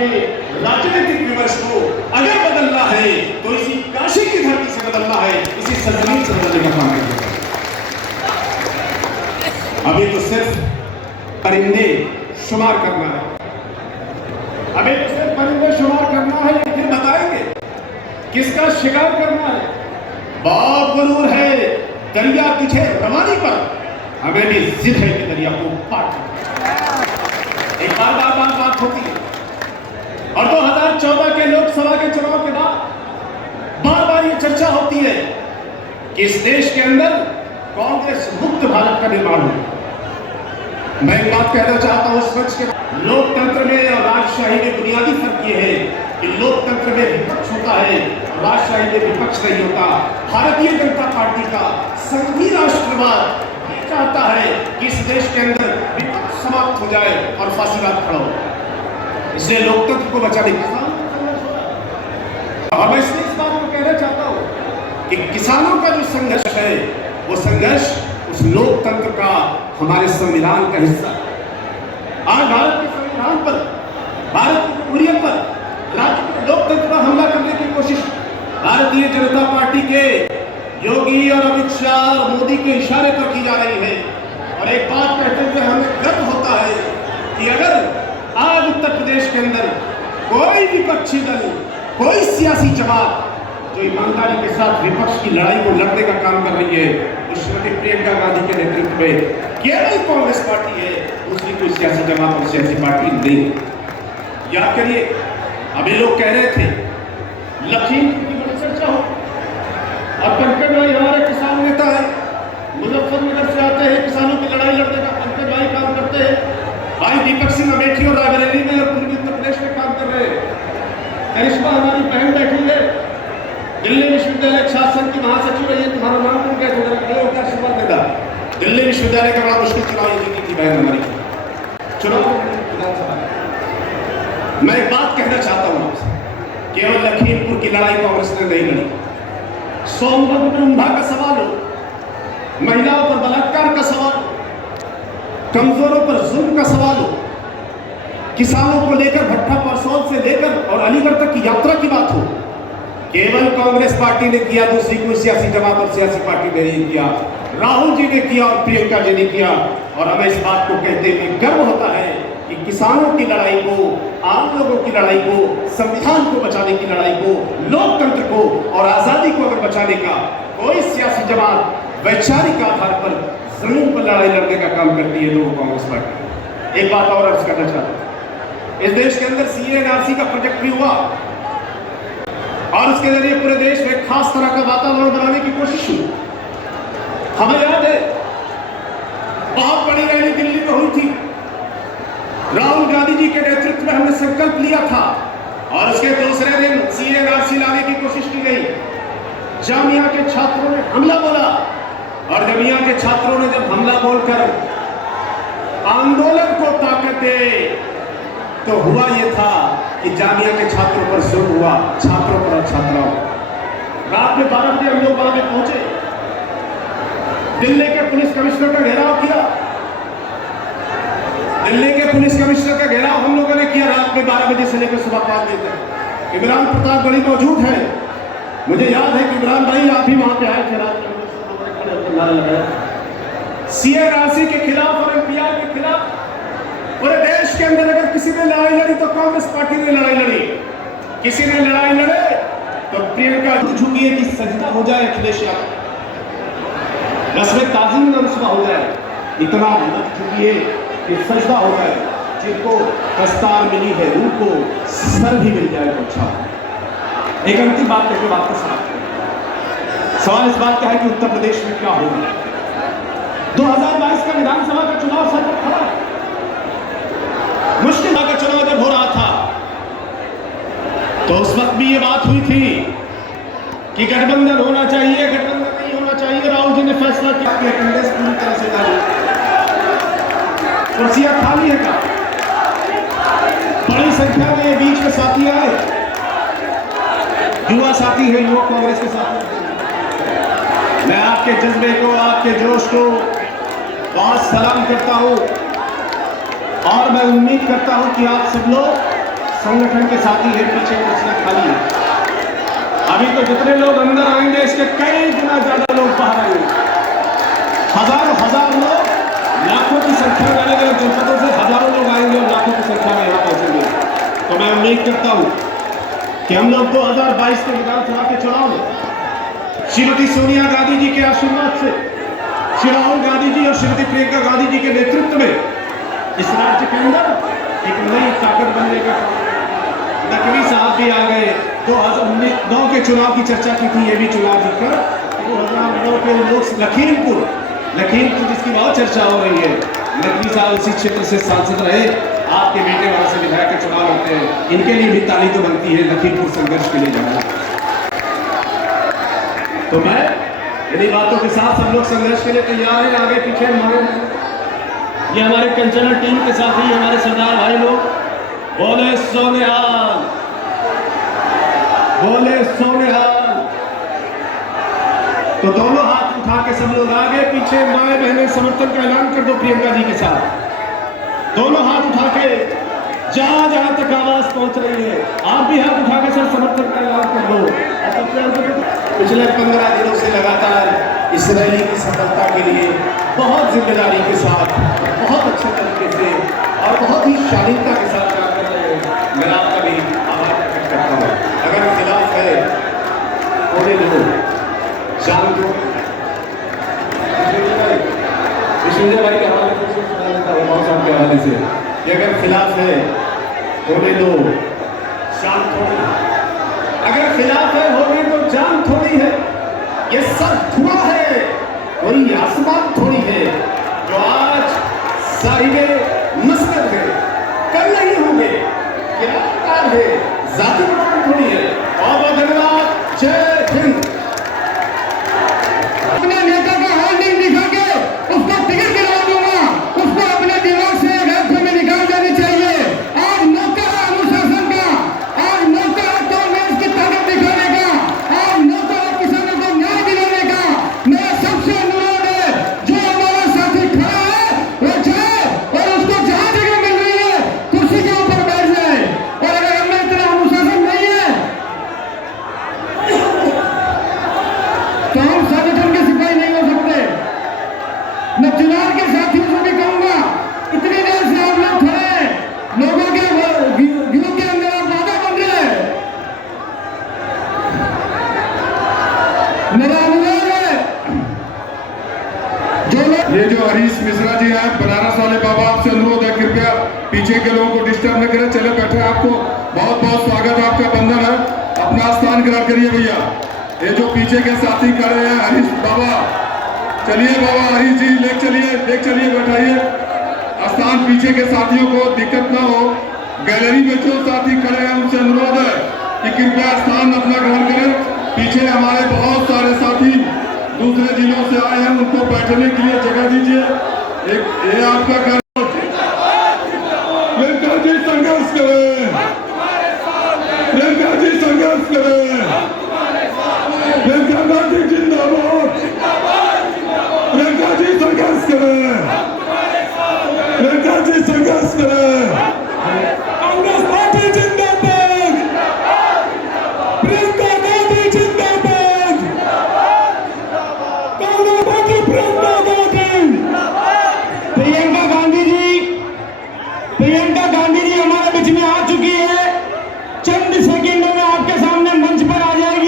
के राजनीतिक विमर्श को अगर बदलना है तो इसी काशी की धरती से बदलना है, इसी सरजमीन से बदलने का काम है। अभी तो सिर्फ परिंदे शुमार करना है, अभी तो सिर्फ परिंदे शुमार करना है, फिर बताएंगे किसका शिकार करना है। बहुत गुरूर है दरिया तुझे रवानी पर, हमें भी जिद है कि दरिया को पार। एक बात होती है और 2014 के लोकसभा के चुनाव के बाद बार बार ये चर्चा होती है कि इस देश के अंदर कांग्रेस मुक्त भारत का निर्माण हो। मैं एक बात कहना चाहता हूं सच के, लोकतंत्र में और राजशाही में बुनियादी फर्क ये है कि लोकतंत्र में विपक्ष होता है, राजशाही में विपक्ष नहीं होता। भारतीय जनता पार्टी का संघीय राष्ट्रवाद चाहता है कि इस देश के अंदर विपक्ष समाप्त हो जाए और फासीवाद खड़ा हो। इसलिए लोकतंत्र को बचाने और मैं इसलिए इस बात को कहना चाहता हूं कि किसानों का जो संघर्ष है वो संघर्ष उस लोकतंत्र का हमारे संविधान का हिस्सा है। आज भारत के संविधान पर, भारत की जमहूरियत पर, राज्य के लोकतंत्र पर हमला करने की कोशिश भारतीय जनता पार्टी के योगी और अमित शाह और मोदी के इशारे पर की जा रही है। और एक बात कहते हुए हमें गर्व होता है कि अगर आज उत्तर प्रदेश के अंदर कोई विपक्षी दल, कोई सियासी जमात जो ईमानदारी के साथ विपक्ष की लड़ाई को लड़ने का काम कर रही है, तो श्रीमती प्रियंका गांधी के नेतृत्व में केवल कांग्रेस पार्टी है, दूसरी कोई सियासी जमात और सियासी पार्टी नहीं। याद करिए, अभी लोग कह रहे थे लखीमपुर की बड़ी चर्चा हो, अब पंकज भाई हमारे किसान नेता है, मुजफ्फरनगर से आते हैं, किसानों की लड़ाई लड़ने का पंकज भाई काम करते हैं। भाई दीपक सिंह अमेठी और रायबरेली में और पूर्वी उत्तर प्रदेश में काम कर रहे हैं। करिश्मा हमारी बहन बैठी है, दिल्ली विश्वविद्यालय शासन की महासचिव रही है। तुम्हारा नाम कौन क्या होगा, आशीर्वाद देगा। दिल्ली विश्वविद्यालय का बड़ा मुश्किल चुनाव जीती थी बहन हमारी, चुनाव। मैं एक बात कहना चाहता हूं आपसे, केवल लखीमपुर की लड़ाई कांग्रेस ने नहीं लड़ी। सोनभद्र में उंधा का सवाल हो, महिलाओं पर बलात्कार का सवाल हो, कमजोरों पर जुल्म का सवाल हो, किसानों को लेकर भट्टा परसौल से लेकर और अलीगढ़ तक की यात्रा की बात हो, केवल कांग्रेस पार्टी ने किया, दूसरी कोई सियासी जमात और सियासी पार्टी ने नहीं किया। राहुल जी ने किया और प्रियंका जी ने किया। और हमें इस बात को कहते हुए गर्व होता है कि किसानों की लड़ाई को, आम लोगों की लड़ाई को, संविधान को बचाने की लड़ाई को, लोकतंत्र को और आजादी को अगर बचाने का कोई सियासी जमात वैचारिक आधार पर जमीन पर लड़ाई लड़ने का काम करती है तो कांग्रेस पार्टी। एक बात और अर्ज करना चाहता हूं, इस देश के अंदर CA/NRC का प्रोजेक्ट भी हुआ और उसके जरिए पूरे देश में खास तरह का वातावरण बनाने की कोशिश हुई। हमें याद है बहुत बड़ी रैली दिल्ली में हुई थी, राहुल गांधी जी के नेतृत्व में हमने संकल्प लिया था और उसके दूसरे दिन CA/NRC लाने की कोशिश की गई। जामिया के छात्रों ने हमला बोला और जामिया के छात्रों ने जब हमला बोलकर आंदोलन को ताकत दे तो हुआ यह था कि जामिया के छात्रों पर जुल्म हुआ, छात्रों पर और छात्राओं। रात में 12 बजे हम लोग वहां पे पहुंचे, दिल्ली के पुलिस कमिश्नर का घेराव किया, दिल्ली के पुलिस कमिश्नर का घेराव हम लोगों ने किया रात में 12 बजे से लेकर सुबह 5 बजे तक। इमरान प्रताप गढ़ी मौजूद है, मुझे याद है कि इमरान भाई आप भी वहां पे आए थे रात में, CA/NRC के खिलाफ और NPR के खिलाफ पूरे देश के अंदर अगर किसी ने लड़ाई लड़ी तो कांग्रेस पार्टी ने लड़ाई लड़ी, किसी ने लड़ाई लड़े तो प्रियंका झुकी है कि सजदा हो जाए अखिलेश यादव, रस्म ताज़ीम रस्म हो जाए, इतना मत झुकिए कि सजदा हो जाए। जिनको दस्तार मिली है उनको सर भी मिल जाए तो अच्छा। एक अंतिम बात कहकर बात को समाप्त करें। सवाल इस बात का है कि उत्तर प्रदेश में क्या होगा। 2022 का विधानसभा का चुनाव सर पर खड़ा है। मुश्किल का चुनाव जब हो रहा था तो उस वक्त भी ये बात हुई थी कि गठबंधन होना चाहिए, गठबंधन नहीं होना चाहिए। राहुल जी ने फैसला किया कि अटेंडेंस पूरी तरह से जारी, कुर्सियां खाली है का, बड़ी संख्या में बीच में साथी आए, युवा साथी है, युवक कांग्रेस के साथी। मैं आपके जज्बे को, आपके जोश को बहुत सलाम करता हूं और मैं उम्मीद करता हूं कि आप सब लोग संगठन के साथी है, पीछे कुर्सियां खाली है। अभी तो जितने लोग अंदर आएंगे इसके कई गुना ज्यादा लोग बाहर आएंगे। हजार लोग, लाखों की संख्या में अलग अलग जनपदों से हजारों लोग आएंगे और लाखों की संख्या में यहाँ पहुंचेंगे। तो मैं उम्मीद करता हूं कि हम लोग 2022 के विधानसभा के चुनाव में श्रीमती सोनिया गांधी जी के आशीर्वाद से, श्री राहुल गांधी जी और श्रीमती प्रियंका गांधी जी के नेतृत्व में इस राज्य के अंदर एक नई ताकत बनने का। नकवी साहब भी आ गए। 2009 के चुनाव की चर्चा की थी, ये भी चुनाव जीतकर 2009 के लोग लखीमपुर जिसकी बहुत चर्चा हो रही है, नकवी साहब उसी क्षेत्र से सांसद रहे। आपके बेटे वहां से विधायक के चुनाव लड़ते हैं, इनके लिए भी ताली तो बनती है लखीमपुर संघर्ष के लिए जाना। तो मैं इन्हीं बातों के साथ सब लोग संघर्ष के लिए तैयार हैं। आगे पीछे ये हमारे कल्चरल टीम के साथ ही हमारे सरदार भाई लोग बोले सोनिहाल, बोले सोनिहाल। तो दोनों हाथ उठा के सब लोग आगे पीछे, माए बहने समर्थन का ऐलान कर दो प्रियंका जी के साथ। दोनों हाथ उठा के जहां जहां तक आवाज पहुंच रही है, आप भी हाथ उठा के सर समर्थन का ऐलान कर दो। पिछले 15 दिनों से लगातार इस रैली की सफलता के लिए बहुत जिम्मेदारी के साथ, बहुत अच्छे तरीके से और बहुत ही शालीनता के साथ काम कर रहे हैं। मैं आपका भी आभार प्रकट करता हूँ। अगर खिलाफ है होने दो, शाम को विश्वजय भाई के हवाले से सुना देता हूँ, मौसम साहब के हवाले से, कि अगर खिलाफ है होने दो, शाम थोड़ी। अगर खिलाफ है होने दो, जान थोड़ी है। ये सब धुआं है, कोई आसमान थोड़ी है। जो आज साहिबे मस्कत है, कल नहीं होंगे। क्या कार है, जाति मकान थोड़ी है। और धन्यवाद। जय हिंद। अपने नेता का होल्डिंग दिखा के उसको टिकट दिलवा दूंगा, उसको अपने दिमाग से रैंप में निकाल देनी चाहिए। आज मौका है अनुशासन का, आज मौका है कांग्रेस की ताकत दिखाने का, आज मौका है किसानों को न्याय दिलाने का। मेरा सबसे अनुरोध है, जो हमारा साथी खड़ा है वो जाए और उसको जहां जगह मिल रही है कुर्सी के ऊपर बैठ जाए। और अगर हमें इतना अनुशासन नहीं है तो हम संगठन के सिपाही नहीं हो सकते। मैं चुनाव के साथियों से भी कहूंगा, इतनी देर से आप लोग खड़े हैं, लोगों के व्यू के अंदर आप बाधा बन रहे हैं। मेरा अनुरोध है, जो लोग ये जो हरीश मिश्रा जी हैं बनारस वाले बाबा, आपसे अनुरोध है कृपया पीछे के लोगों को डिस्टर्ब न करें। चले बैठे, आपको बहुत बहुत स्वागत है, आपका बंधन है। अपना स्थान ग्रहण करिए भैया। ये जो पीछे के साथी खड़े हैं हरीश बाबा, चलिए बाबा हरीश जी ले चलिए बैठाइए। स्थान पीछे के साथियों को दिक्कत ना हो। गैलरी में जो साथी खड़े हैं उनसे अनुरोध है कि कृपया स्थान अपना ग्रहण करें। पीछे हमारे बहुत सारे साथी दूसरे जिलों से आए हैं, उनको बैठने के लिए जगह दीजिए। एक ये आपका घर। प्रियंका जी संघर्ष करें, प्रियंका जी संघर्ष करें, प्रियंका गांधी जिंदाबाद, प्रियंका जी संघर्ष करें, प्रियंका जी संघर्ष करें। कांग्रेस पार्टी जिंदाबाद, प्रियंका गांधी जिंदाबाद, कांग्रेस पार्टी प्रियंका गांधी। प्रियंका गांधी जी हमारे बीच में आ चुकी है। चंद सेकंडों में आपके सामने मंच पर आ जाएगी।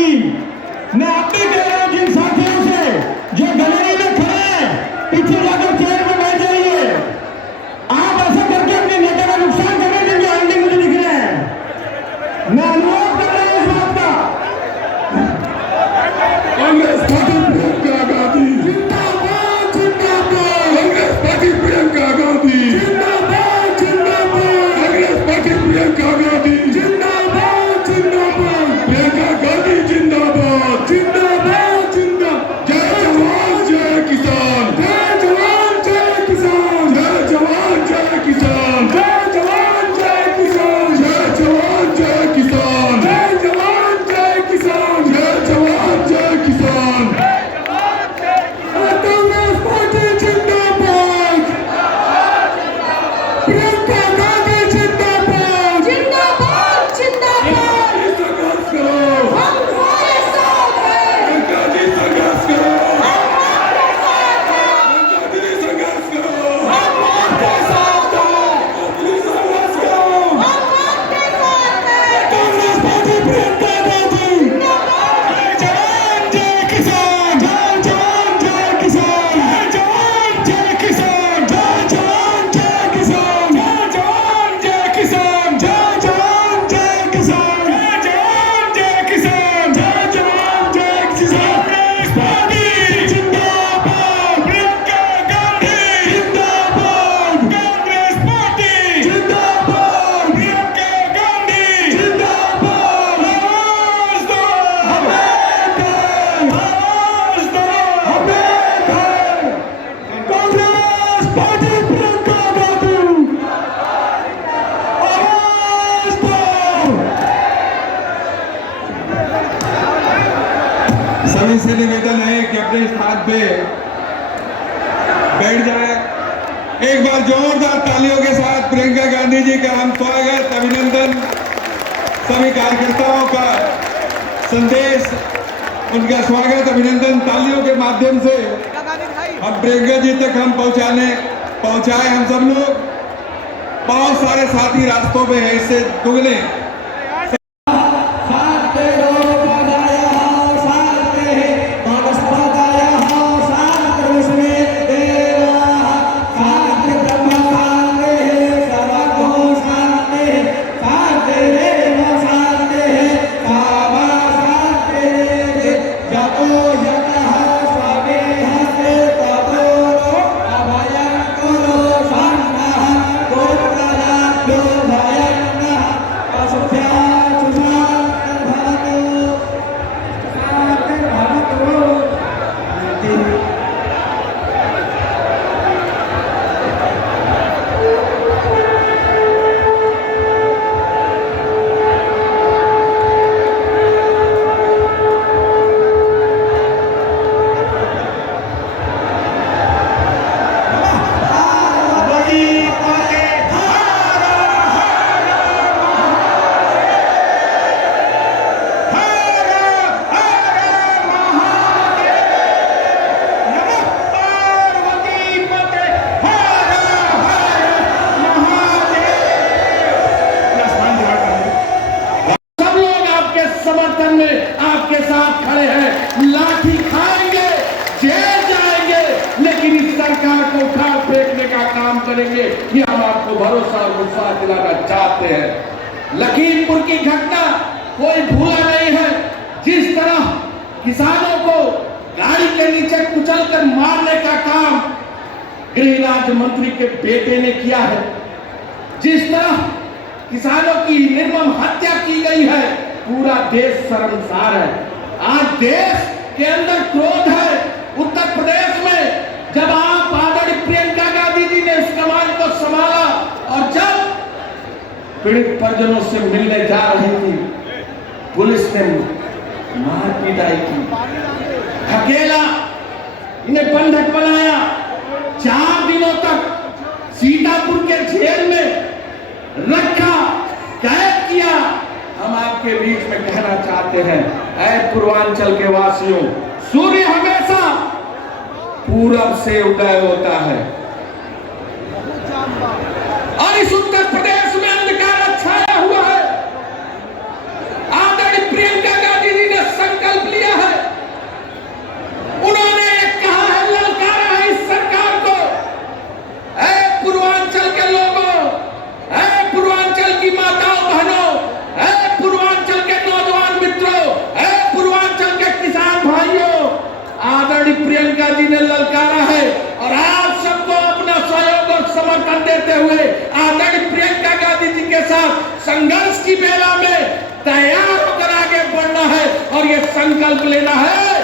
निवेदन है कि अपने स्थान पे बैठ जाए। एक बार जोरदार तालियों के साथ प्रियंका गांधी जी का हम स्वागत, अभिनंदन, सभी कार्यकर्ताओं का संदेश, उनका स्वागत अभिनंदन तालियों के माध्यम से हम प्रियंका जी तक हम पहुंचाए। हम सब लोग बहुत सारे साथी रास्तों में है, इससे दुगने करेंगे, ये हम आपको भरोसा और विश्वास दिलाना चाहते हैं। लखीमपुर की घटना कोई भूला नहीं है। जिस तरह किसानों को गाड़ी के नीचे कुचलकर मारने का काम गृह राज्य मंत्री के बेटे ने किया है, जिस तरह किसानों की निर्मम हत्या की गई है, पूरा देश शर्मसार है। आज देश के अंदर क्रोध है। उत्तर प्रदेश में जब आप आदरणीय प्रियंका गांधी जी ने इस कमान को संभाला और जब पीड़ित परिजनों से मिलने जा रही थी, पुलिस ने मार पिटाई की, धकेला, इन्हें बंधक बनाया, 4 दिनों तक सीतापुर के जेल में रखा, कैद किया। हम आपके बीच में कहना चाहते हैं, ऐ पूर्वांचल के वासियों, सूर्य हमेशा पूरब से उदय होता है और इस उत्तर प्रदेश में अंधकार छाया हुआ है। आदरणीय प्रियंका गांधी जी ने संकल्प लिया है, उन्होंने कहा है, ललकारा है इस सरकार को, ऐ पूर्वांचल के लोगों, ऐ पूर्वांचल की माताओं बहनों, ऐ पूर्वांचल के नौजवान मित्रों, ऐ पूर्वांचल के किसान भाइयों, आदरणीय प्रियंका जी ने ललकारा है और आप सबको अपना सहयोग और समर्थन देते हुए आदरणीय प्रियंका गांधी जी के साथ संघर्ष की बेला में तैयार होकर आगे बढ़ना है और ये संकल्प लेना है,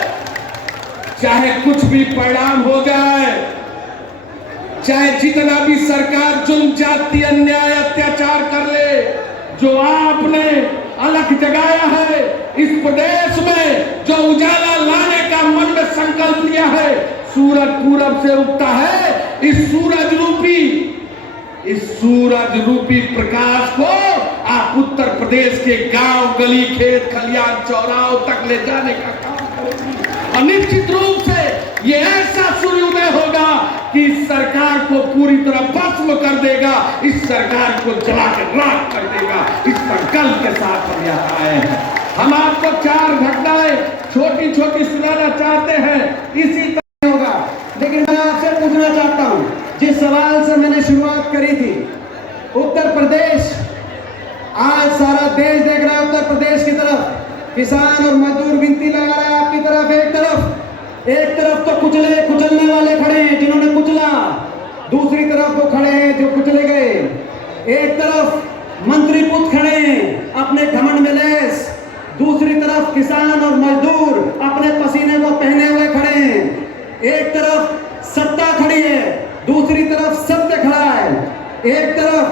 चाहे कुछ भी परिणाम हो जाए, चाहे जितना भी सरकार जुल्म जाति अन्याय अत्याचार कर ले, जो आपने अलग जगाया है इस प्रदेश में, जो उजाला लाने का मन में संकल्प लिया है, सूरज पूरब से उगता है। इस सूरज रूपी प्रकाश को आप उत्तर प्रदेश के गांव गली खेत खलियान चौराहों तक ले जाने का काम करेंगे और निश्चित रूप से ये ऐसा सूर्योदय होगा कि इस सरकार को पूरी तरह भस्म कर देगा, इस सरकार को जला के राख कर देगा। इस संकल्प के साथ हम यहाँ आए हैं। हम आपको 4 घटनाएं छोटी छोटी सुनाना चाहते हैं, इसी तरह होगा। लेकिन मैं आपसे पूछना चाहता हूं, जिस सवाल से मैंने शुरुआत करी थी, उत्तर प्रदेश, आज सारा देश देख रहा है उत्तर प्रदेश की तरफ, किसान और मजदूर विनती लगा रहा है आपकी तरफ। एक तरफ तो कुचलने वाले खड़े हैं जिन्होंने कुचला, दूसरी तरफ वो खड़े हैं जो कुचले गए, एक तरफ मंत्री पुत्र खड़े हैं अपने घमंड में लैस, दूसरी तरफ किसान और मजदूर अपने पसीने को पहने हुए खड़े हैं। एक तरफ सत्ता खड़ी है, दूसरी तरफ सत्य खड़ा है। एक तरफ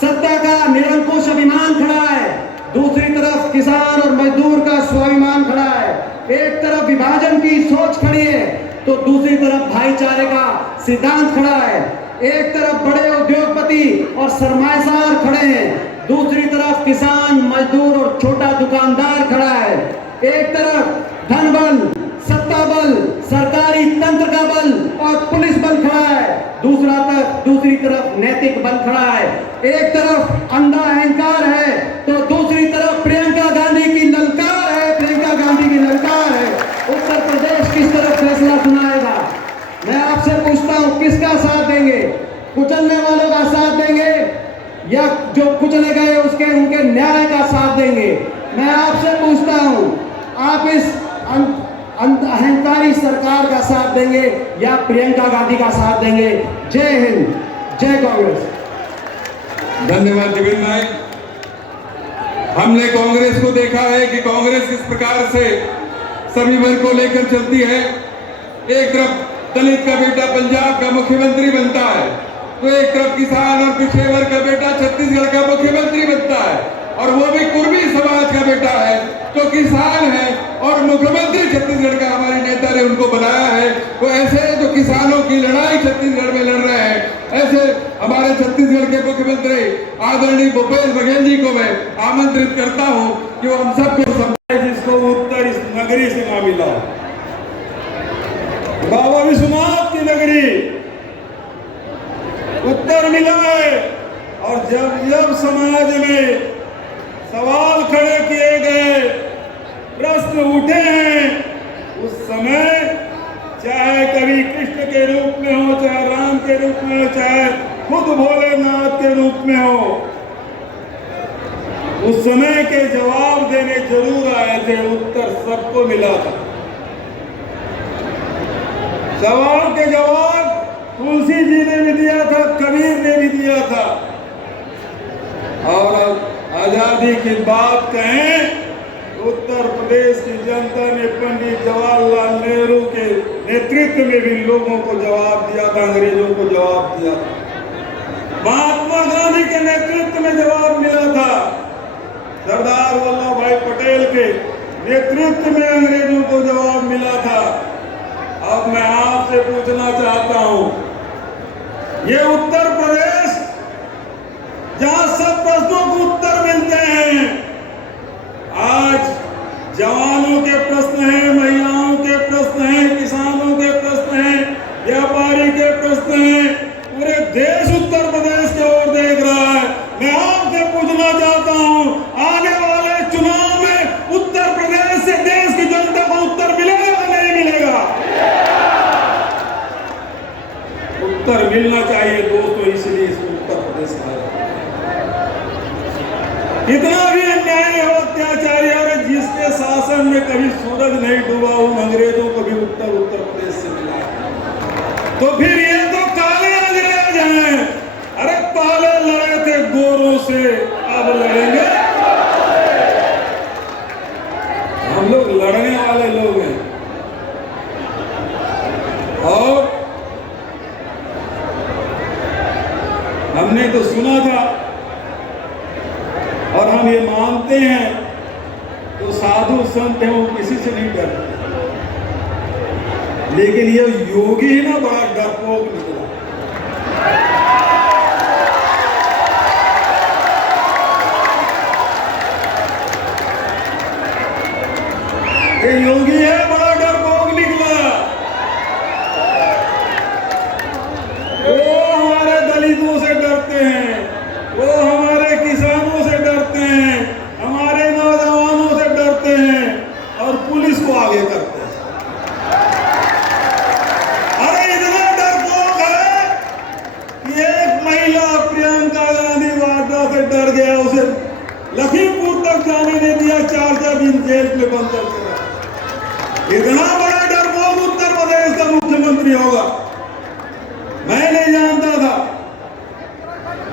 सत्ता का निरंकुश अभिमान खड़ा है, दूसरी तरफ किसान और मजदूर का स्वाभिमान खड़ा है। एक तरफ विभाजन की सोच खड़ी है तो दूसरी तरफ भाईचारे का सिद्धांत खड़ा है। एक तरफ बड़े उद्योगपति और सरमाएदार खड़े हैं, दूसरी तरफ किसान, मजदूर और छोटा दुकानदार खड़ा है। एक तरफ धन बल, सत्ता बल, सरकारी तंत्र का बल और पुलिस बल खड़ा है, दूसरी तरफ नैतिक बल खड़ा है। एक तरफ अंधा अहंकार है तो दूसरी तरफ प्रियंका गांधी की ललकार है, प्रियंका गांधी की ललकार है। उत्तर प्रदेश किस तरफ फैसला सुनाएगा? मैं आपसे पूछता हूं, किसका साथ देंगे? कुचलने वालों का साथ देंगे या जो कुचले गए उनके न्याय का साथ देंगे? मैं आपसे पूछता हूं, आप इस अहंकारी सरकार का साथ देंगे या प्रियंका गांधी का साथ देंगे? जय हिंद, जय कांग्रेस। धन्यवाद जमीन भाई। हमने कांग्रेस को देखा है कि कांग्रेस किस प्रकार से सभी वर्ग को लेकर चलती है। एक तरफ दलित का बेटा पंजाब का मुख्यमंत्री बनता है तो एक तरफ किसान और पिछड़े वर्ग का बेटा छत्तीसगढ़ का मुख्यमंत्री बनता है, और वो भी कुर्मी समाज का बेटा है तो किसान है और मुख्यमंत्री छत्तीसगढ़ का हमारे नेता ने उनको बनाया है। तो ऐसे जो किसानों की लड़ाई छत्तीसगढ़ में लड़ रहे हैं, ऐसे हमारे छत्तीसगढ़ के मुख्यमंत्री आदरणीय भूपेश बघेल जी को मैं आमंत्रित करता हूं कि वो हम सबको समझाए जिसको उत्तर इस नगरी से ना मिला। बाबा विश्वनाथ की नगरी उत्तर मिला है, और जब समाज में सवाल खड़े किए गए, प्रश्न उठे हैं, उस समय चाहे कवि कृष्ण के रूप में हो, चाहे राम के रूप में हो, चाहे खुद भोलेनाथ के रूप में हो, उस समय के जवाब देने जरूर आए थे। उत्तर सबको मिला था। सवाल के जवाब तुलसी जी ने भी दिया था, कबीर ने भी दिया था। और आजादी की बात कहें, उत्तर प्रदेश की जनता ने पंडित जवाहरलाल नेहरू के नेतृत्व में भी लोगों को जवाब दिया था, अंग्रेजों को जवाब दिया था। महात्मा गांधी के नेतृत्व में जवाब मिला था, सरदार वल्लभ भाई पटेल के नेतृत्व में अंग्रेजों को जवाब मिला था। अब मैं आपसे पूछना चाहता हूं, ये उत्तर प्रदेश जहां सब प्रश्नों को उत्तर मिलते हैं, आज जवानों के प्रश्न हैं, महिलाओं के प्रश्न हैं, किसानों के प्रश्न हैं, व्यापारी के प्रश्न हैं, पूरे देश उत्तर प्रदेश की ओर देख रहा है। मैं आपसे पूछना चाहता हूं, आने वाले चुनाव में उत्तर प्रदेश से देश की जनता को उत्तर मिलेगा या नहीं मिलेगा? उत्तर मिलना चाहिए दोस्तों, इसलिए इसको उत्तर प्रदेश कहा जाता है। इतना भी अन्याय और अत्याचारी और जिसके शासन में कभी सूरज नहीं डूबा, उन अंग्रेजों को भी उत्तर प्रदेश से मिला। तो फिर ये तो काले अंग्रेज हैं। अरे पहले लड़े थे गोरों से, अब लड़ेंगे। हम लोग लड़ने वाले लोग हैं। और हमने तो सुना था और हम ये मानते हैं, तो साधु संत हैं वो किसी से नहीं डरते, लेकिन ये योगी ही ना बड़ा डरपोक निकला। ये योगी है, बड़ा डरपोक निकला। वो हमारे दलितों से डरते हैं, वो हमारे किसानों से डरते हैं, हमारे नौजवानों से डरते हैं और पुलिस को आगे करते हैं। अरे इतना डरपोक है कि एक महिला प्रियंका गांधी वाड्रा से डर गया, उसे लखीमपुर तक जाने नहीं दिया, 4 दिन जेल में बंद करके रखा। इतना बड़ा डरपोक उत्तर प्रदेश का मुख्यमंत्री होगा, मैं नहीं जानता था।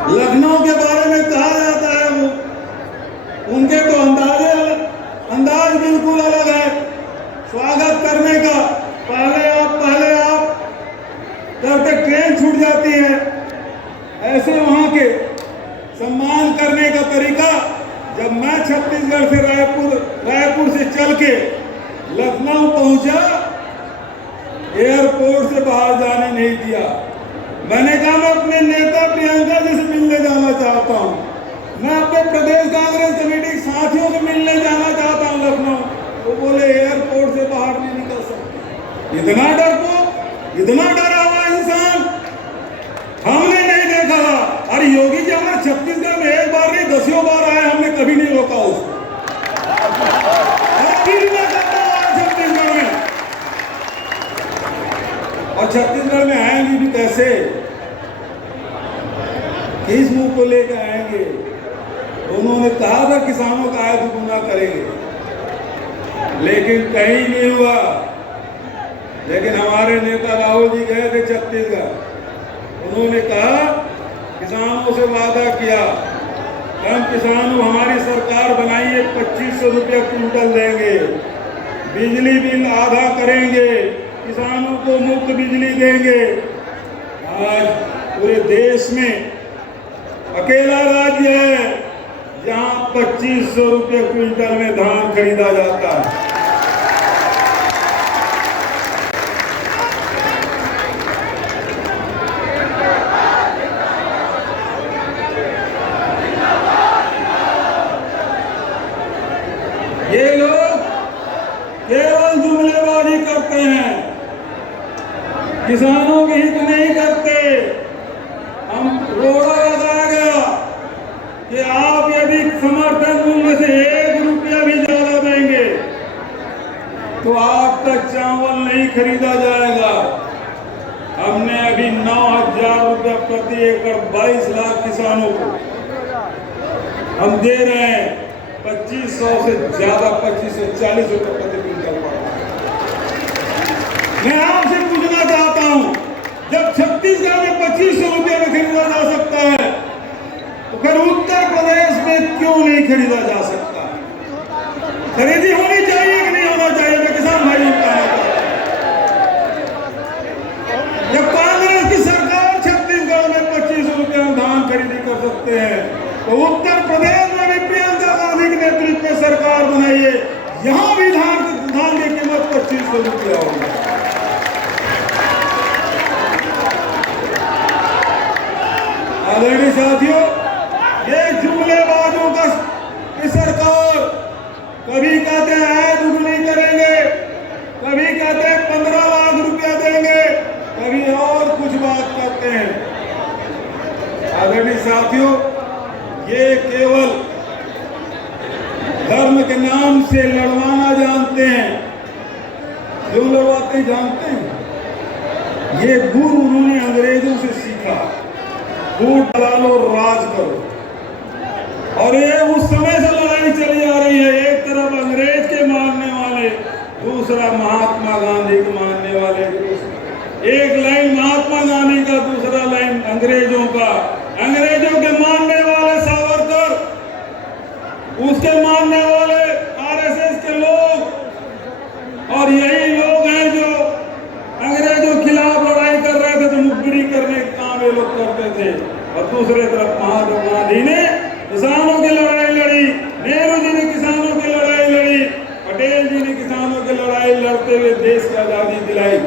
लखनऊ के बारे में कहा जाता है, वो उनके तो अंदाज बिल्कुल अलग है स्वागत करने का। पहले आप करते ट्रेन छूट जाती है, ऐसे वहां के सम्मान करने का तरीका। जब मैं छत्तीसगढ़ से रायपुर से चल के लखनऊ पहुंचा, एयरपोर्ट से बाहर जाने नहीं दिया। मैंने कहा मैं अपने नेता प्रियंका जी से मिलने जाना चाहता हूं, मैं अपने प्रदेश कांग्रेस कमेटी के साथियों से मिलने जाना चाहता हूं लखनऊ। वो बोले एयरपोर्ट से बाहर नहीं निकल सकते। इतना डरपोक, इतना डरा हुआ इंसान हमने नहीं देखा। अरे योगी जी हमारे छत्तीसगढ़ में एक बार नहीं 10 बार आए, हमने कभी नहीं रोका उसको। छत्तीसगढ़ में, और छत्तीसगढ़ में आएंगे भी कैसे, किस मुंह को लेकर आएंगे? उन्होंने कहा था किसानों का आय दुगुना करेंगे, लेकिन कहीं नहीं हुआ। लेकिन हमारे नेता राहुल जी गए थे छत्तीसगढ़, उन्होंने कहा किसानों से वादा किया कि हम किसानों, हमारी सरकार बनाई है 2500 रुपये क्विंटल देंगे, बिजली बिल आधा करेंगे, किसानों को मुफ्त बिजली देंगे। आज पूरे देश में अकेला राज्य है जहां 2500 रुपये क्विंटल में धान खरीदा जाता है। ये लोग केवल जुमलेबाजी करते हैं, किसानों के हित नहीं करते। हम रोड़ा लगाया गया कि आप यदि समर्थन मूल्य से 1 रुपया भी ज्यादा देंगे तो आपका चावल नहीं खरीदा जाएगा। हमने अभी 9,000 रुपया प्रति एकड़ 22 लाख किसानों को हम दे रहे हैं। 2500 से ज्यादा 2540 रुपये प्रति क्विंटल पड़ा। मैं आपसे पूछना चाहता हूं, जब छत्तीसगढ़ में 2500 रुपये में खरीदा जा सकता है तो फिर उत्तर प्रदेश में क्यों नहीं खरीदा जा सकता? खरीदी होनी चाहिए कि नहीं होना चाहिए? मैं किसान भाइयों को कहना चाहता हूं, जब कांग्रेस की सरकार छत्तीसगढ़ में 2500 रुपये में धान खरीदी कर सकते हैं तो उत्तर प्रदेश में भी प्रियंका गांधी के नेतृत्व में सरकार बनाई है, यहां भी धान की कीमत 2500 रुपया होगी। आदरणीय साथियों, ये जुमलेबाजों का की सरकार कभी कहते हैं आय दुगुनी करेंगे, कभी कहते हैं 15 लाख रुपया देंगे, कभी और कुछ बात करते हैं। आदरणीय साथियों, ये केवल धर्म के नाम से लड़वाना जानते हैं। जो लड़वाते जानते हैं, ये गुरु उन्होंने अंग्रेजों से सीखा, वोट डालो राज करो। और ये उस समय से लड़ाई चली आ रही है। एक तरफ अंग्रेज के मानने वाले, दूसरा महात्मा गांधी के मानने वाले। एक लाइन महात्मा गांधी का, दूसरा लाइन अंग्रेजों का। अंग्रेजों के मानने वाले सावरकर, उसके मानने वाले आरएसएस के लोग, और यही लोग हैं जो अंग्रेजों के खिलाफ लड़ाई कर रहे थे, तो मुखबिरी करने का काम ये लोग करते थे। और दूसरे तरफ महात्मा गांधी ने किसानों की लड़ाई लड़ी, नेहरू जी ने किसानों की लड़ाई लड़ी, पटेल जी ने किसानों की लड़ाई लड़ते हुए देश की आजादी दिलाई।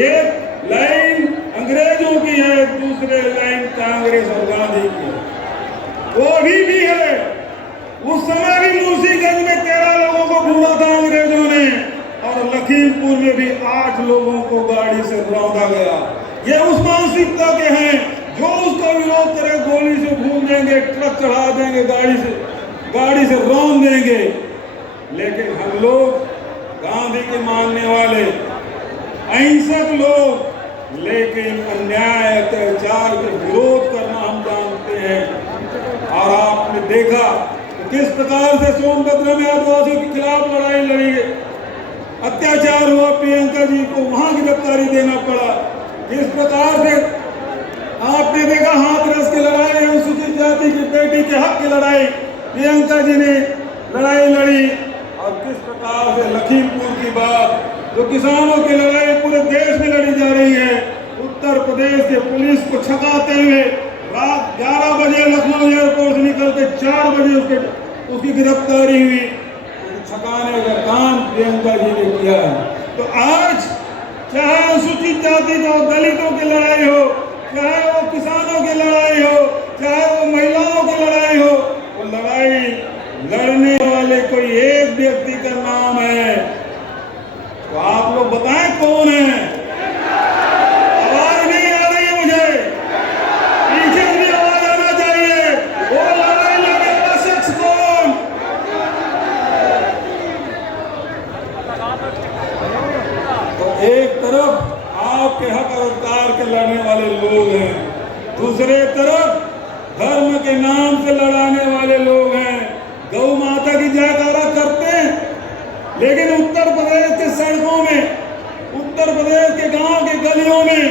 एक लाइन अंग्रेजों की है, दूसरे लाइन कांग्रेस और गांधी की है। वो भी है। उस समय भी मुंशीगंज में 13 लोगों को ढूंढा था अंग्रेजों ने, और लखीमपुर में भी 8 लोगों को गाड़ी से रौंदा गया। ये उस मानसिकता के हैं जो उसका विरोध करे गोली से भून देंगे, ट्रक चढ़ा देंगे, गाड़ी से रौंद देंगे। लेकिन हम लोग गांधी के मानने वाले अहिंसक लोग, लेकिन अन्याय अत्याचार के विरोध करना हम जानते हैं। और आपने देखा तो किस प्रकार से सोनभद्र में आदिवासियों के खिलाफ लड़ाई लड़ी, अत्याचार हुआ, प्रियंका जी को वहां गिरफ्तारी देना पड़ा। किस प्रकार से आपने देखा हाथरस की लड़ाई, अनुसूचित जाति की बेटी के हक की लड़ाई प्रियंका जी ने लड़ाई लड़ी। और किस प्रकार से लखीमपुर की बात, जो किसानों की लड़ाई पूरे देश में लड़ी जा रही है, उत्तर प्रदेश के पुलिस को छकाते हुए रात 11 बजे लखनऊ एयरपोर्ट से निकल के 4 बजे उसकी गिरफ्तारी हुई। छकाने का काम प्रियंका जी अनुसूचित जाति और दलितों की लड़ाई हो, चाहे वो किसानों की लड़ाई हो, चाहे वो महिलाओं की लड़ाई हो, वो लड़ाई लड़ने वाले कोई एक व्यक्ति का नाम है। तो आप लोग बताएं कौन है? आवाज नहीं आ रही है मुझे, पीछे भी आवाज आना चाहिए। वो लड़ाई लड़ने वाला शख्स कौन? तो एक तरफ आपके हक और अधिकार के लड़ने वाले लोग हैं, दूसरे तरफ धर्म के नाम से लड़ाने वाले लोग हैं। गौ माता की जयकारा करते हैं, लेकिन उत्तर प्रदेश के सड़कों में, उत्तर प्रदेश के गांव के गलियों में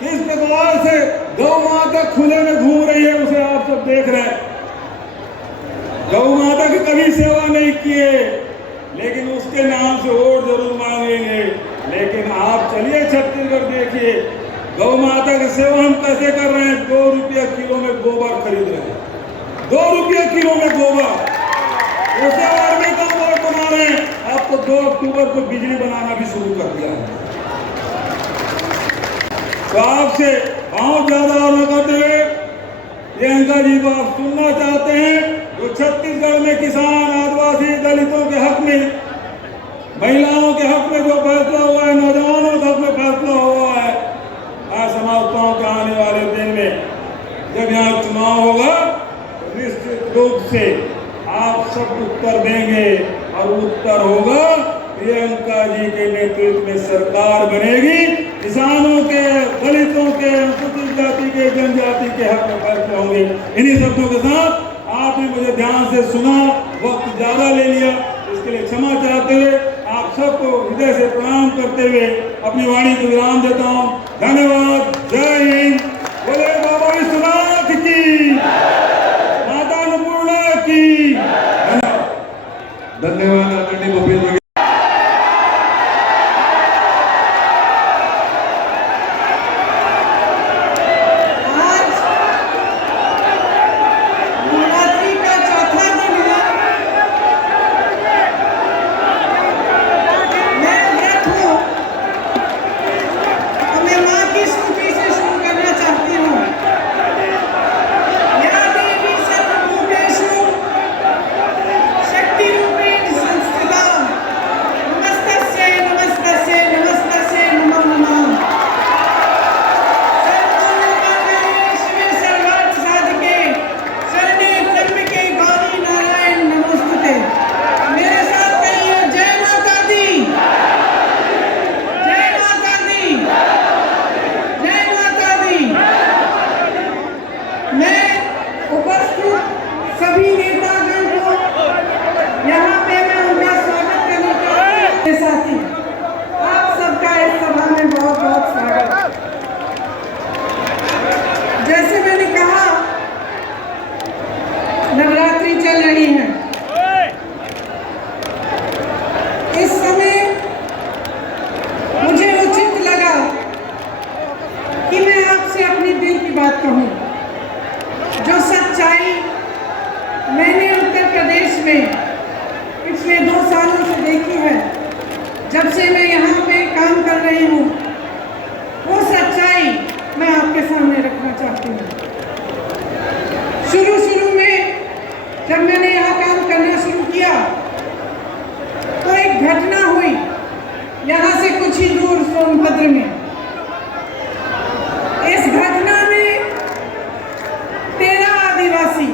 किस प्रकार से गौ माता खुले में घूम रही है, उसे आप सब देख रहे हैं। गौ माता की कभी सेवा नहीं किए, लेकिन उसके नाम से वोट जरूर मांगेंगे। लेकिन आप चलिए छत्तीसगढ़ देखिए, गौ माता की सेवा हम कैसे कर रहे हैं। 2 रुपया किलो में गोबर खरीद रहे हैं, 2 रुपया किलो में गोबर। उसे और भी कम वोट बना रहे हैं। आप तो 2 अक्टूबर को बिजली बनाना भी शुरू कर दिया है। तो आपसे बहुत ज्यादा और न करते हुए प्रियंका जी को आप सुनना चाहते हैं, जो छत्तीसगढ़ में किसान, आदिवासी, दलितों के हक में, महिलाओं के हक में जो फैसला हुआ है, नौजवानों के हक में फैसला हुआ है, मैं समझता हूं कि आने वाले दिन में जब यहाँ चुनाव होगा तो निश्चित रूप से आप सब उत्तर देंगे, और उत्तर होगा प्रियंका जी के नेतृत्व में सरकार बनेगी। किसानों के, दलितों के, अनुसूचित जाति के, जनजाति के हक में फैसले होंगे। इन्हीं शब्दों के साथ आपने मुझे ध्यान से सुना, वक्त ज्यादा ले लिया, इसके लिए क्षमा चाहते हुए आप सबको हृदय से प्रणाम करते हुए अपनी वाणी को विराम देता हूँ। धन्यवाद। जय हिंद। बोले बाबा विश्वनाथ की, माता अन्नपूर्णा की। धन्यवाद आदरणीय भूपेश बघेल। नवरात्रि चल रही है। इस समय मुझे उचित लगा कि मैं आपसे अपनी दिल की बात कहूँ। जो सच्चाई मैंने उत्तर प्रदेश में पिछले 2 सालों से देखी है, जब से मैं यहाँ पे काम कर रही हूँ, वो सच्चाई मैं आपके सामने रखना चाहती हूँ। शुरू में जब मैंने यहाँ काम करना शुरू किया तो एक घटना हुई यहाँ से कुछ ही दूर सोनभद्र में। इस घटना में 13 आदिवासी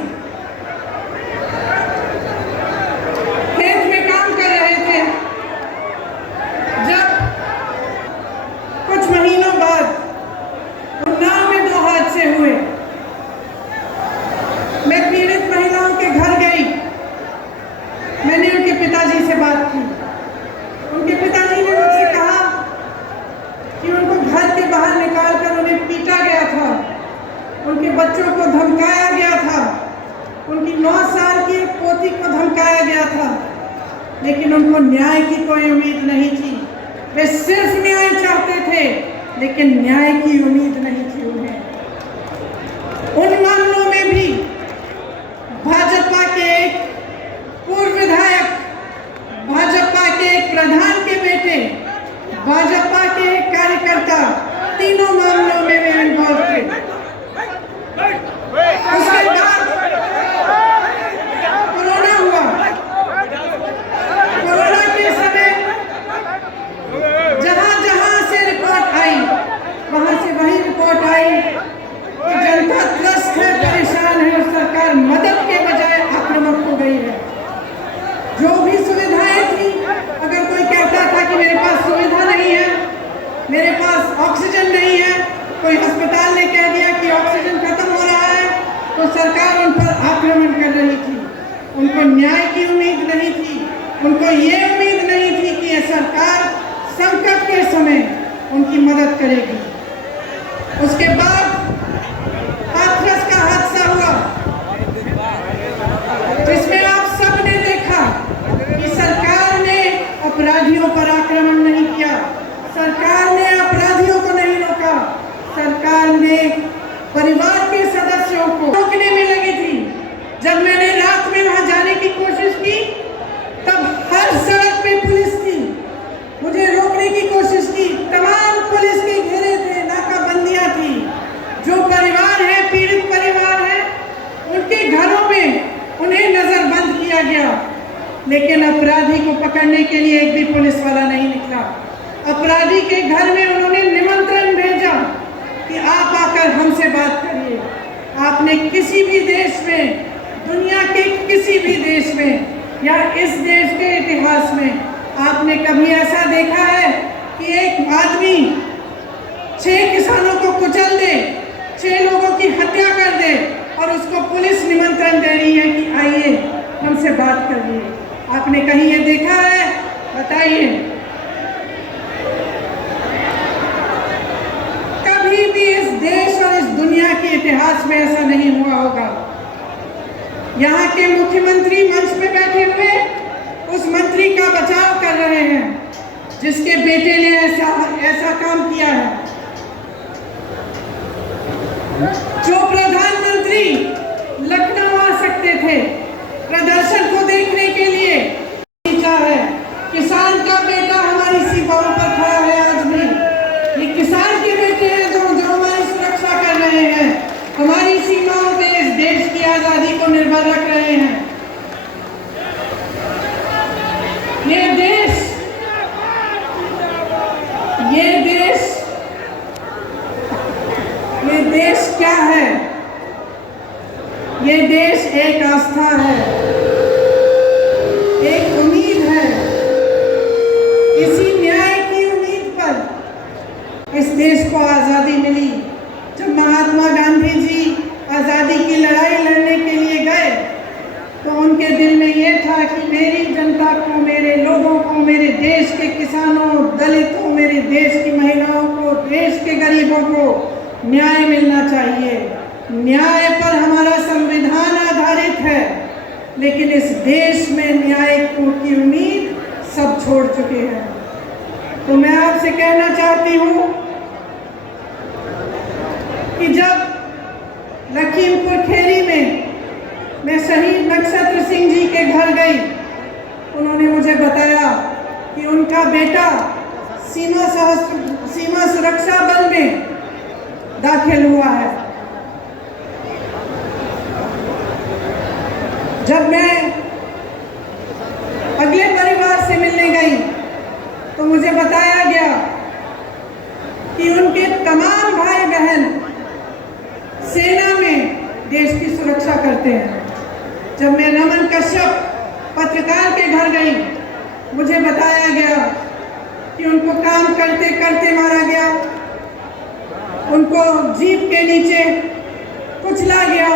खेत में काम कर रहे थे। जब कुछ महीनों बाद उन्नाव में 2 हादसे हुए। मैं पीड़ित महिलाओं के घर गई, मैंने उनके पिताजी से बात की। उनके पिताजी ने मुझसे कहा कि उनको घर के बाहर निकालकर उन्हें पीटा गया था, उनके बच्चों को धमकाया गया था, उनकी 9 साल की पोती को धमकाया गया था, लेकिन उनको न्याय की कोई उम्मीद नहीं थी। वे सिर्फ न्याय चाहते थे, लेकिन न्याय की उम्मीद नहीं थी उन्हें। उन मामलों में भी भाजपा के एक पूर्व विधायक, भाजपा के एक प्रधान के बेटे, भाजपा के एक कार्यकर्ता ऑक्सीजन नहीं है, कोई अस्पताल ने कह दिया कि ऑक्सीजन खत्म हो रहा है, तो सरकार उन पर आक्रमण कर रही थी। उनको न्याय की उम्मीद नहीं थी, उनको ये उम्मीद नहीं थी कि ये सरकार संकट के समय उनकी मदद करेगी। उसके बाद हाथरस का हादसा हुआ, जिसमें आप सबने देखा कि सरकार ने अपराधियों पर आक्रमण नहीं किया, सरकार ने अपराधियों को नहीं रोका, सरकार ने परिवार के सदस्यों को रोकने में लगी थी। जब मैंने रात में वहां जाने की कोशिश की, तब हर सड़क पे पुलिस थी, मुझे रोकने की कोशिश की, तमाम पुलिस के घेरे थे, नाकाबंदियां थी। जो परिवार है, पीड़ित परिवार है, उनके घरों में उन्हें नजरबंद किया गया, लेकिन अपराधी को पकड़ने के लिए एक भी पुलिस वाला नहीं निकला। अपराधी के घर में उन्होंने निमंत्रण भेजा कि आप आकर हमसे बात करिए। आपने किसी भी देश में, दुनिया के किसी भी देश में या इस देश के इतिहास में आपने कभी ऐसा देखा है कि एक आदमी 6 किसानों को कुचल दे, 6 लोगों की हत्या कर दे और उसको पुलिस निमंत्रण दे रही है कि आइए हमसे बात करिए? आपने कहीं ये देखा है? बताइए। कभी भी इस देश और इस दुनिया के इतिहास में ऐसा नहीं हुआ होगा। यहाँ के मुख्यमंत्री मंच पे बैठे हुए उस मंत्री का बचाव कर रहे हैं जिसके बेटे ने ऐसा काम किया है। जो प्रधानमंत्री लखनऊ आ सकते थे प्रदर्शन को देखने के लिए, है किसान का बेटा हमारी सीमाओं पर खड़ा है। आज भी ये किसान के बेटे हैं जो हमारी सुरक्षा कर रहे हैं, हमारी सीमाओं पे इस देश की आजादी को निर्भर रख रहे हैं। ये देश क्या है? ये देश एक आस्था है, एक उम्मीद है। इसी न्याय की उम्मीद पर इस देश को आजादी मिली। जब महात्मा गांधी जी आजादी की लड़ाई लड़ने के लिए गए तो उनके दिल में ये था कि मेरी जनता को, मेरे लोगों को, मेरे देश के किसानों, दलितों, मेरे देश की महिलाओं को, देश के गरीबों को न्याय मिलना चाहिए। न्याय पर हमारा संविधान आधारित है, लेकिन इस देश में न्याय की उम्मीद सब छोड़ चुके हैं। तो मैं आपसे कहना चाहती हूँ कि जब लखीमपुर खीरी में मैं शहीद नक्षत्र सिंह जी के घर गई, उन्होंने मुझे बताया कि उनका बेटा सीमा सुरक्षा बल में दाखिल हुआ है। जब मैं अगले परिवार से मिलने गई तो मुझे बताया गया कि उनके तमाम भाई बहन सेना में देश की सुरक्षा करते हैं। जब मैं रमन कश्यप पत्रकार के घर गई, मुझे बताया गया कि उनको काम करते करते मारा गया, उनको जीप के नीचे कुचला गया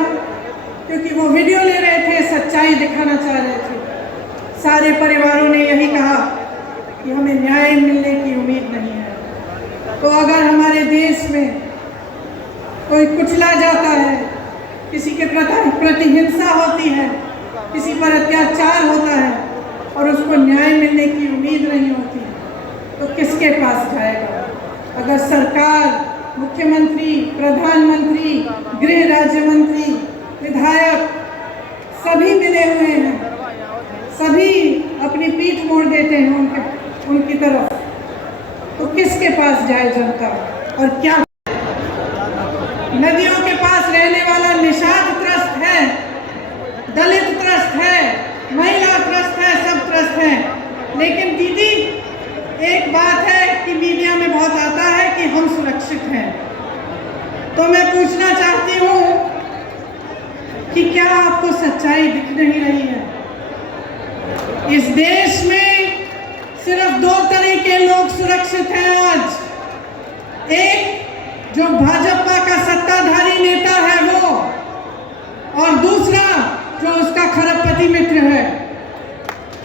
क्योंकि वो वीडियो ले रहे थे, सच्चाई दिखाना चाह रहे थे। सारे परिवारों ने यही कहा कि हमें न्याय मिलने की उम्मीद नहीं है। तो अगर हमारे देश में कोई कुचला जाता है, किसी के प्रति हिंसा होती है, किसी पर अत्याचार होता है और उसको न्याय मिलने की उम्मीद नहीं होती, तो किसके पास जाएगा? अगर सरकार, मुख्यमंत्री, प्रधानमंत्री, गृह राज्य मंत्री, विधायक सभी मिले हुए हैं, सभी अपनी पीठ मोड़ देते हैं उनकी तरफ, तो किसके पास जाए जनता? और क्या नदियों के पास रहने वाला निषाद त्रस्त है, दलित त्रस्त है, महिला त्रस्त है, सब त्रस्त हैं। लेकिन दीदी, एक बात है कि मीडिया में बहुत आता है कि हम सुरक्षित हैं, तो मैं पूछना चाहती हूँ कि क्या आपको सच्चाई दिख नहीं रही है? इस देश में सिर्फ 2 तरह के लोग सुरक्षित हैं आज। एक जो भाजपा का सत्ताधारी नेता है वो, और दूसरा जो उसका खरबपति मित्र है।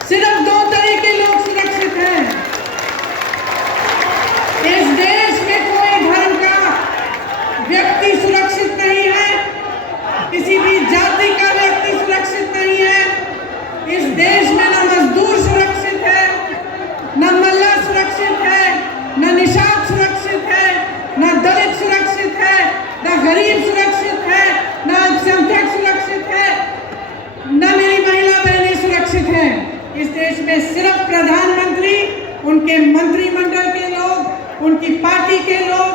सिर्फ 2 तरह के लोग सुरक्षित हैं। इस देश में कोई धर्म का व्यक्ति सुरक्षित नहीं है, किसी भी जाति का व्यक्ति सुरक्षित नहीं है। इस देश में न मजदूर सुरक्षित है, न मल्ला सुरक्षित है, न निषाद सुरक्षित है, न दलित सुरक्षित है, न गरीब सुरक्षित है, न अल्पसंख्यक सुरक्षित है, न मेरी महिला बहनें सुरक्षित हैं। इस देश में सिर्फ प्रधानमंत्री, उनके मंत्रिमंडल के लोग, उनकी पार्टी के लोग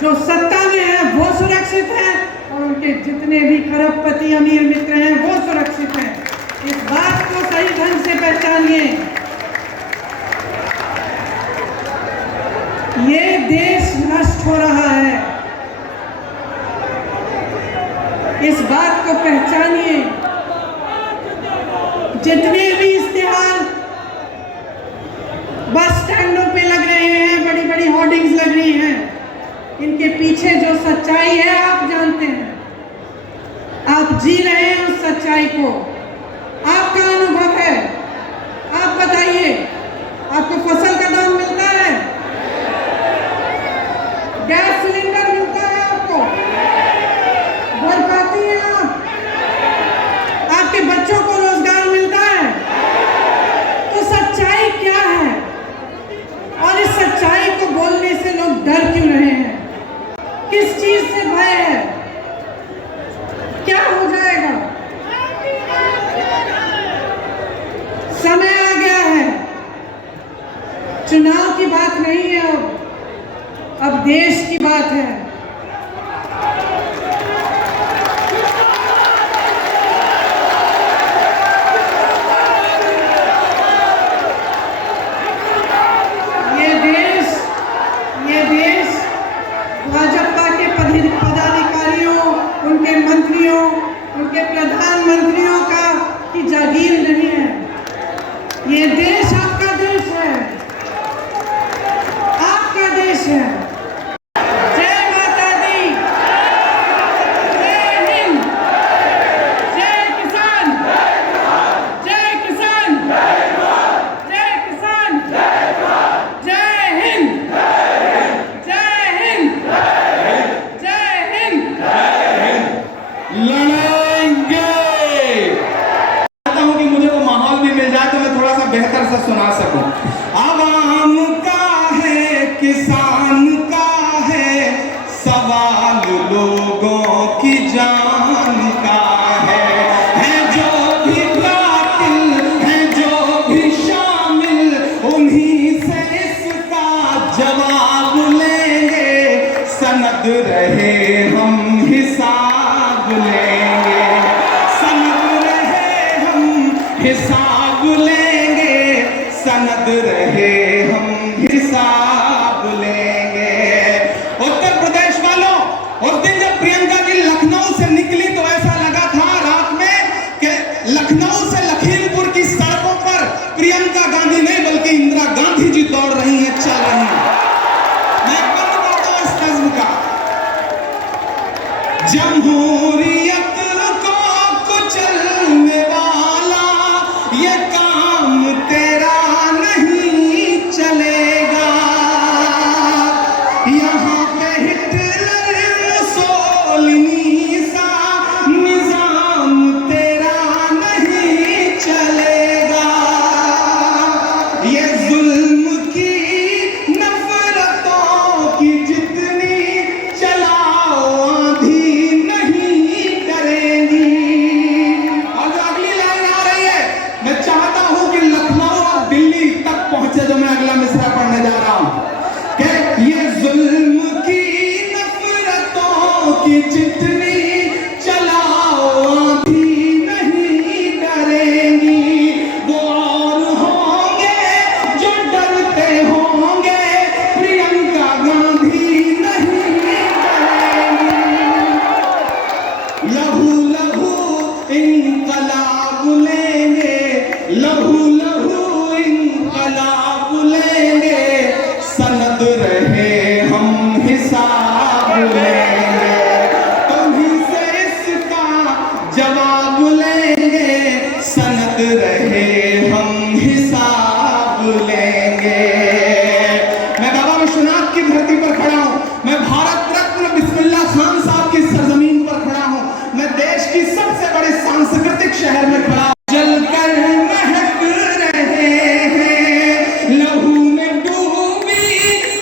जो सत्ता में हैं वो सुरक्षित हैं, और उनके जितने भी खरबपति अमीर मित्र हैं वो सुरक्षित हैं। इस बात को सही ढंग से पहचानिए। ये देश नष्ट हो रहा है, इस बात को पहचानिए। जितने भी इश्तिहार बस स्टैंडों पे लग रहे हैं, बड़ी बड़ी होर्डिंग्स लग रही हैं, इनके पीछे जो सच्चाई है आप जानते हैं। आप जी रहे हैं उस सच्चाई को, आपका अनुभव है। आप बताइए, आपको फसल का दाम मिलता है? गैस सिलेंडर मिलता है आपको? भर पाती हैं आप? आपके बच्चों को रोजगार मिलता है? तो सच्चाई क्या है? और इस सच्चाई को बोलने से लोग डर क्यों रहे हैं? किस चीज से भय है? क्या हो जाएगा? समय आ गया है, चुनाव की बात नहीं है, अब देश की बात है। ये देश भाजपा के पदाधिकारियों, उनके मंत्रियों, उनके प्रधानमंत्रियों की जागीर नहीं है। ये देश आपका देश है, आपका देश है। जय माता दी, जय हिंद, जय किसान, जय किसान, जय किसान, जय हिंद, जय हिंद, जय हिंद। लड़ेंगे। चाहता हूं कि मुझे वो माहौल भी मिल जाए तो मैं थोड़ा सा बेहतर से सुना सकूं। आवाम का है, किसान का है, सवाल लोगों की जान का है जो भी कातिल है, जो भी शामिल, उन्हीं से इसका जवाब लेंगे। सनद रहे हम हिसाब लेंगे, सनद रहे हम हिसाब लेंगे, सनद रहे हम हिसाब लेंगे। उत्तर प्रदेश वालों, उस दिन जब प्रियंका जी लखनऊ से निकली तो ऐसा लगा था रात में कि लखनऊ से लखीमपुर की सड़कों पर प्रियंका गांधी नहीं बल्कि इंदिरा गांधी जी दौड़ रही हैं, चल रही हैं। मैं बंद करता हूं इस नज्म का। जमहूरियत को कुचलने वाला लेंगे, तुम्हीं से इसका जवाब लेंगे, सनद रहे हम हिसाब लेंगे। मैं बाबा विश्वनाथ की धरती पर खड़ा हूँ, मैं भारत रत्न बिस्मिल्लाह खान साहब की सरजमीन पर खड़ा हूँ, मैं देश की सबसे बड़े सांस्कृतिक शहर में खड़ा हूँ। जलकर महक रहे हैं, लहू में डूबी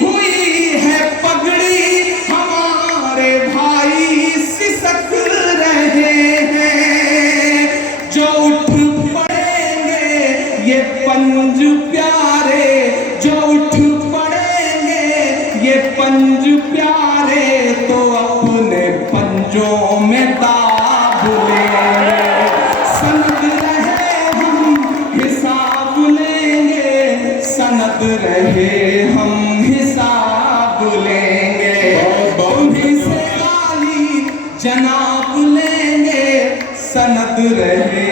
हुई है पगड़ी, हमारे भाई सिसक रहे हैं। जो उठ पड़ेंगे ये पंज प्यारे, जो उठ पड़ेंगे ये पंज प्यारे, तो अपने पंजों में दाब लेंगे, सनद रहे हम हिसाब लेंगे, सनद रहे हम हिसाब लेंगे, तुम्हीं से गाली जनाब लेंगे, सनद रहे